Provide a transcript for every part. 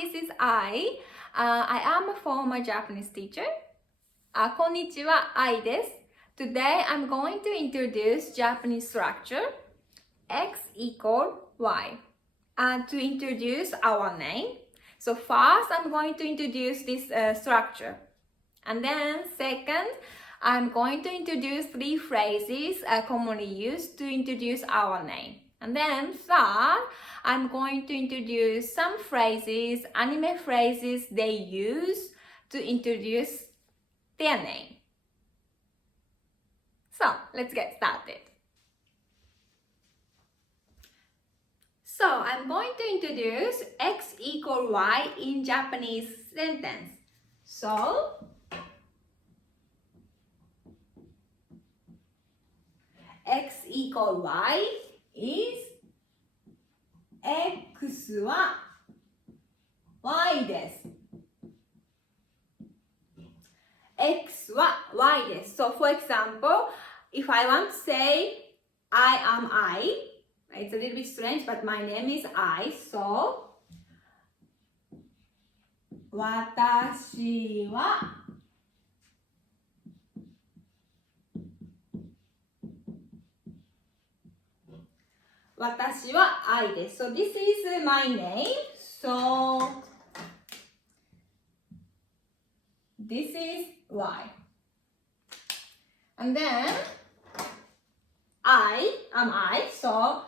this is I. I am a former Japanese teacher. こんにちは、I です。Today I'm going to introduce Japanese structure X equal Y and to introduce our name. So first I'm going to introduce this structure. And then second, I'm going to introduce three phrases commonly used to introduce our name. And then third, I'm going to introduce some phrases, anime phrases they use to introduce their name. So let's get started. So I'm going to introduce X equal Y in Japanese sentence. So X equal Y is X は Y です。X は Y です。So for example, if I want to say I am I, it's a little bit strange, but my name is I, so 私は私は I です。So this is my name. So this is Y. And then I am I. So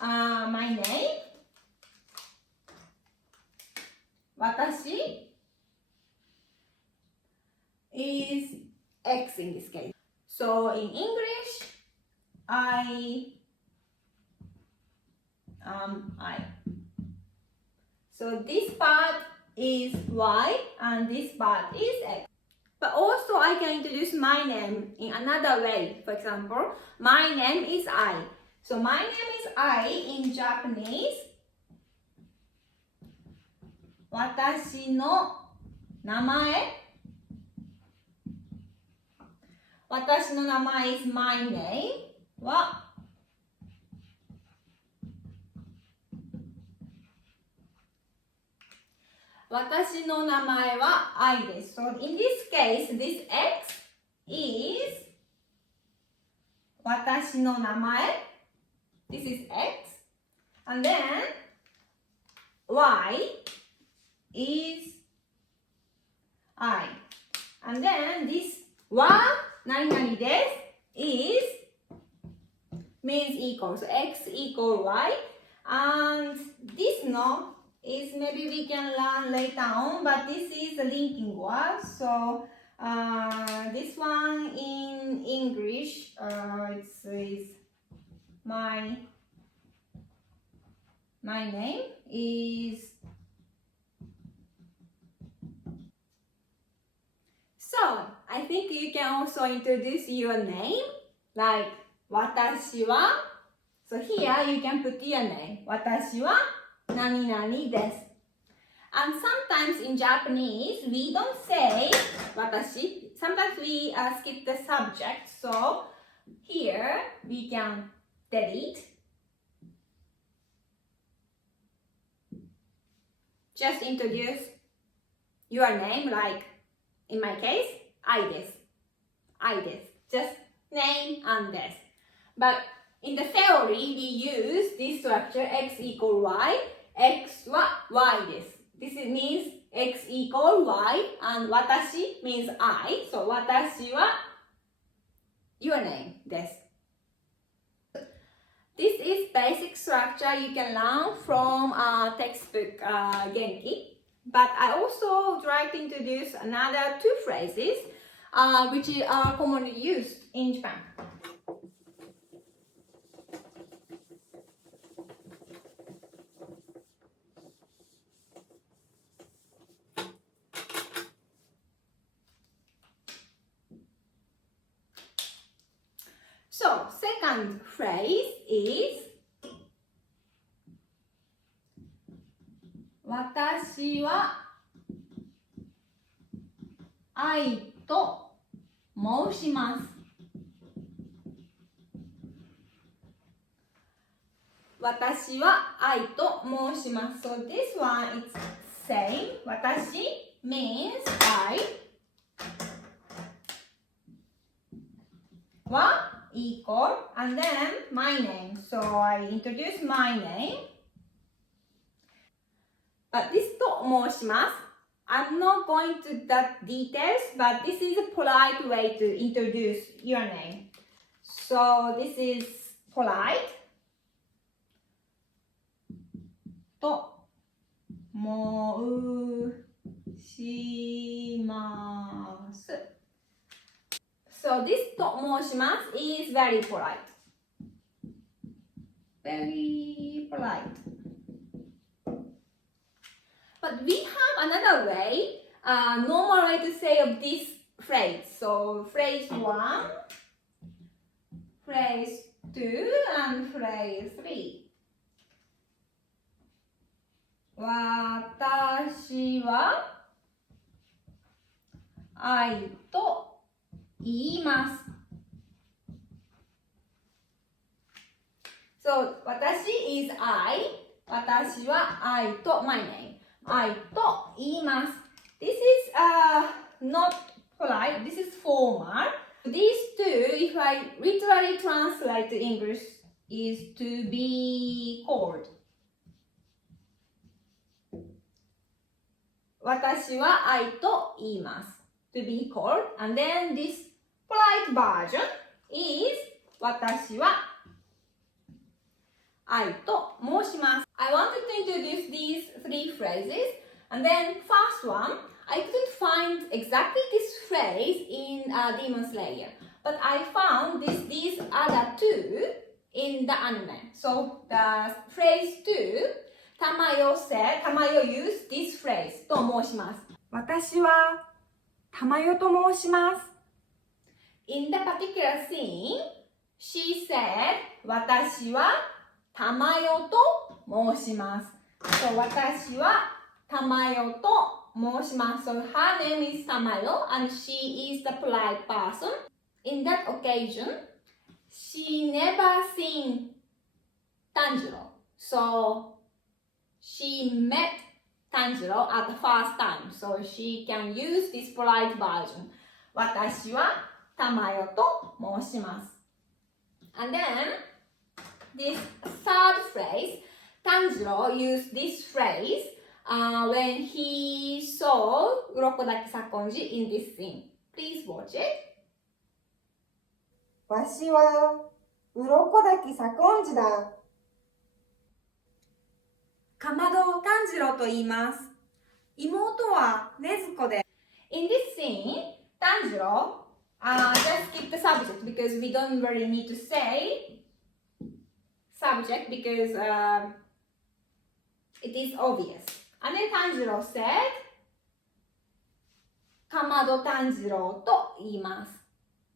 my name 私 is X in this case. So in English, I. So this part is Y and this part is X. But also I can introduce my name in another way. For example, my name is I. So my name is I in Japanese. 私の名前私の名前 is my name は私の名前は I です。So in this case, this X is 私の名前 This is X. And then Y is I. And then this は何々です is means equal. So X equal Y. And this no is maybe we can learn later on, but this is a linking word. So this one in English, it says my name is. So I think you can also introduce your name, like 私は. So here you can put your name. 私は何々です。And sometimes in Japanese, we don't say 私. Sometimes we skip the subject. So here we can delete. Just introduce your name, like in my case, I です。I です。Just name and です。But in the theory, we use this structure X equal Y. X は Y です。This means X equal Y and 私 means I. So 私は your name です。This is basic structure you can learn from textbook Genki. But I also would like to introduce another two phrases which are commonly used in Japan. So, second phrase is 私は愛と申します。私は愛と申します。So this one is same. 私 means I. は equal and then my name. So I introduce my name. But this と申します。I'm not going to that details, but this is a polite way to introduce your name. So this is polite. と申します。So this と申します is very polite. Very polite. But we have another way, normal way to say of this phrase. So phrase 1, phrase 2, and phrase 3. 私は愛と言います。So 私 is I. 私は愛と my name. 愛と言います。This is not polite. This is formal. These two, if I literally translate to English, is to be called. 私は愛と言います。To be called. And then this polite version is 私は愛と申します。I wanted to introduce these three phrases. And then first one, I couldn't find exactly this phrase in Demon Slayer. But I found these other two in the anime. So the phrase 2, Tamayo said, Tamayo used this phrase と申します。私はTamayoと申します。In the particular scene, she said, 私はTamayoと申します。So 私はTamayoと申します。So her name is Tamayo and she is the polite person. In that occasion, she never seen Tanjiro. So she met Tanjiro at the first time. So she can use this polite version. 私はTamayoと申します。And then, this third phrase, Tanjiro used this phrase when he saw Urokodaki Sakonji in this scene. Please watch it. わしはUrokodaki Sakonjiだ。かまど炭治郎と言います。妹は禰豆子で。In this scene, Tanjiro just skip the subject because we don't really need to say subject because it is obvious. And then Tanjiro said, Kamado Tanjiro と言います。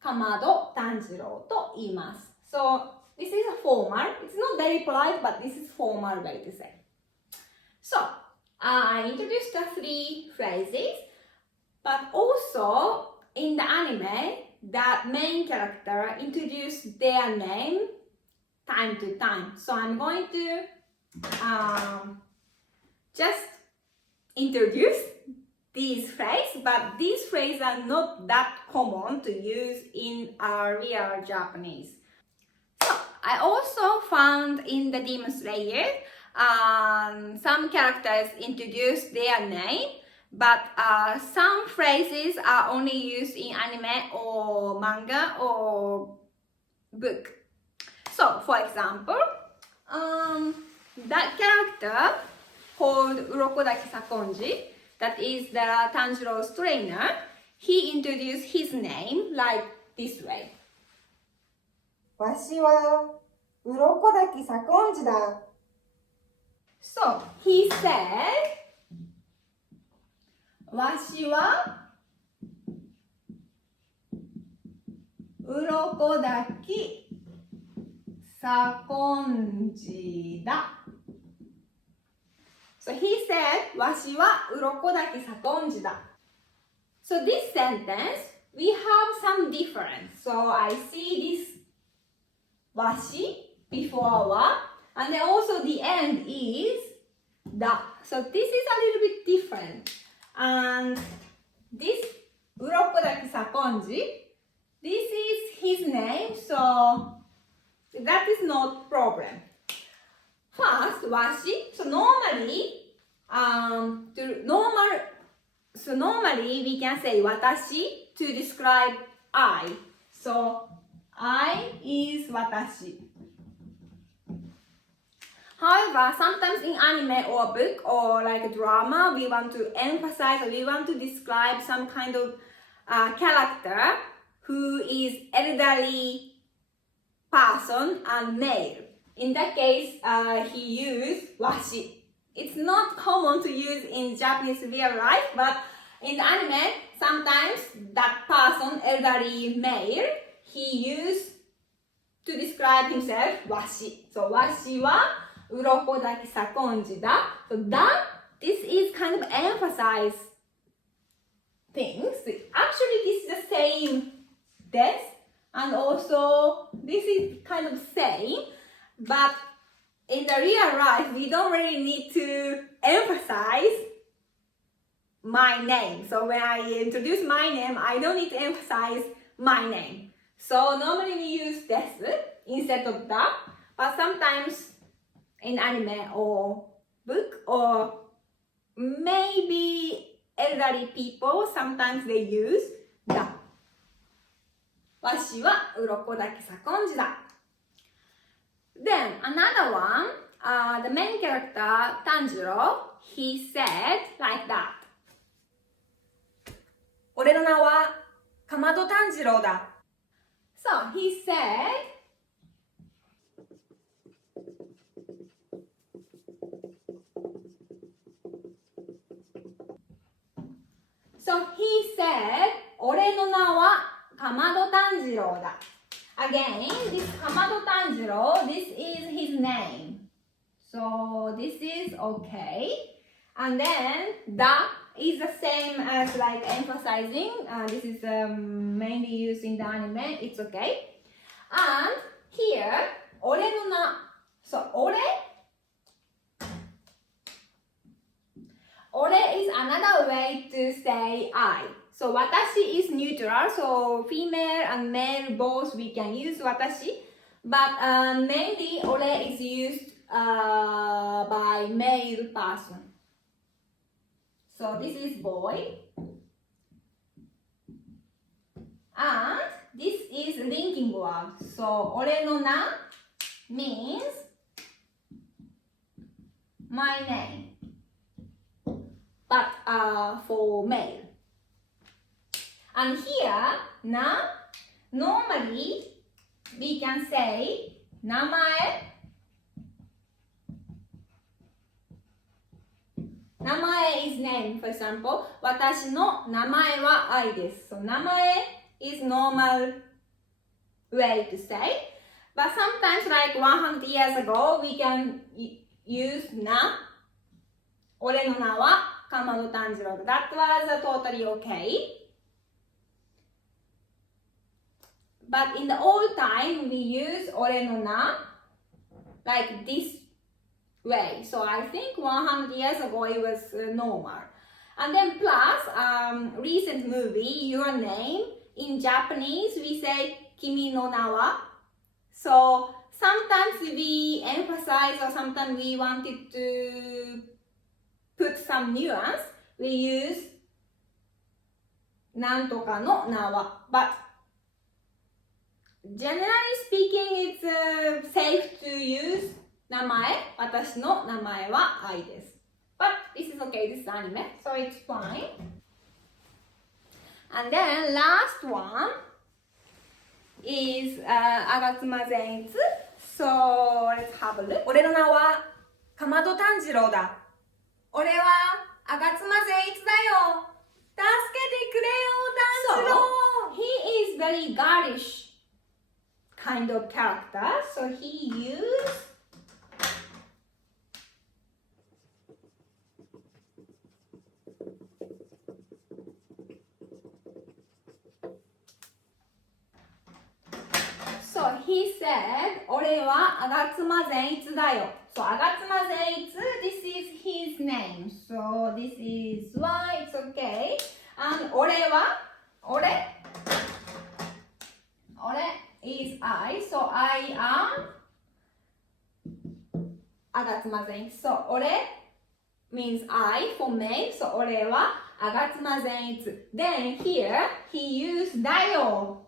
Kamado Tanjiro と言います。So this is a formal. It's not very polite, but this is formal way to say. So I introduced the three phrases, but also in the anime, the main character introduced their name time to time. So I'm going to just introduce these phrases, but these phrases are not that common to use in real Japanese. So I also found in the Demon Slayer, some characters introduce their name, but some phrases are only used in anime or manga or book. So, for example, that character called Urokodaki Sakonji, that is the Tanjiro's trainer, he introduced his name like this way. わしはUrokodaki Sakonjiだ。So, he said, わしはUrokodaki Sakonji だ。So he said, わしはUrokodaki Sakonji だ。So this sentence, we have some difference. So I see this わし before wa, and then also the end is da. So this is a little bit different. And this Urokodaki Sakonji, this is his name, so that is not problem. First, wasi. So normally we can say watashi to describe I. So I is watashi. However, sometimes in anime or book or like a drama, we want to emphasize or we want to describe some kind of character who is elderly person and male. In that case, he used wasi. It's not common to use in Japanese real life, but in the anime, sometimes that person, elderly male, he used to describe himself wasi. So wasi wa Urokodaki Sakonji da. So da, this is kind of emphasize things. Actually, this is the same desu, and also this is kind of same, but in the real life, we don't really need to emphasize my name. So when I introduce my name, I don't need to emphasize my name. So normally we use desu instead of da, but sometimes in anime or book or maybe elderly people, sometimes they use da. Washi wa Urokodaki Sakonji da. Then another one, the main character Tanjiro, he said like that. 俺の名はかまど炭治郎だ。So he said,俺の名はかまど炭治郎だ. Again, this Kamado Tanjiro, this is his name. So this is okay. And then da is the same as like emphasizing. This is mainly used in the anime. It's okay. And here, ore no na. So ore is another way to say I. So watashi is neutral, so female and male both we can use watashi, but mainly ore is used by male person. So this is boy, and this is linking word. So ore no na means my name, but for male. And here, na, normally we can say namae. Namae is name, for example. Watashi no namae wa ai desu. So namae is normal way to say. But sometimes, like 100 years ago, we can use na. Ore no na wa Kamado Tanjiro. That was totally okay. But in the old time, we use ore no na like this way. So I think 100 years ago it was normal. And then plus, recent movie, Your Name, in Japanese we say Kimi no na wa. So sometimes we emphasize or sometimes we wanted to put some nuance. We use nantoka no na wa. But generally speaking, it's safe to use 名前、私の名前は愛です。But this is okay, this is anime, so it's fine. And then last one is agatsuma 善逸. So let's have a look. 俺の名はかまど炭治郎だ。俺は吾妻善逸だよ。助けてくれよ、炭治郎。So he is very girlish kind of character, so he used So he said, 俺は吾妻善逸だよ. So, あがつまぜんいつ this is his name. So, this is why it's okay. And 俺は俺 is I. So, I am あがつまぜんいつ So, 俺 means I for me. So, 俺はあがつまぜんいつ Then here, he used dayo.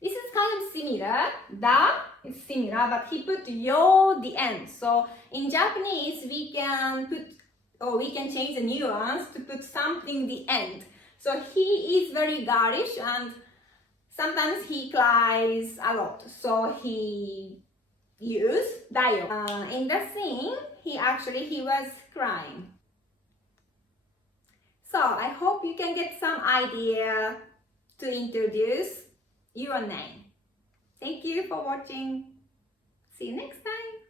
This is kind of similar. Da is similar, but he put yo the end. So in Japanese, we can change the nuance to put something the end. So he is very girlish and sometimes he cries a lot. So he used dayo. In the scene, he was crying. So I hope you can get some idea to introduce your name. Thank you for watching. See you next time.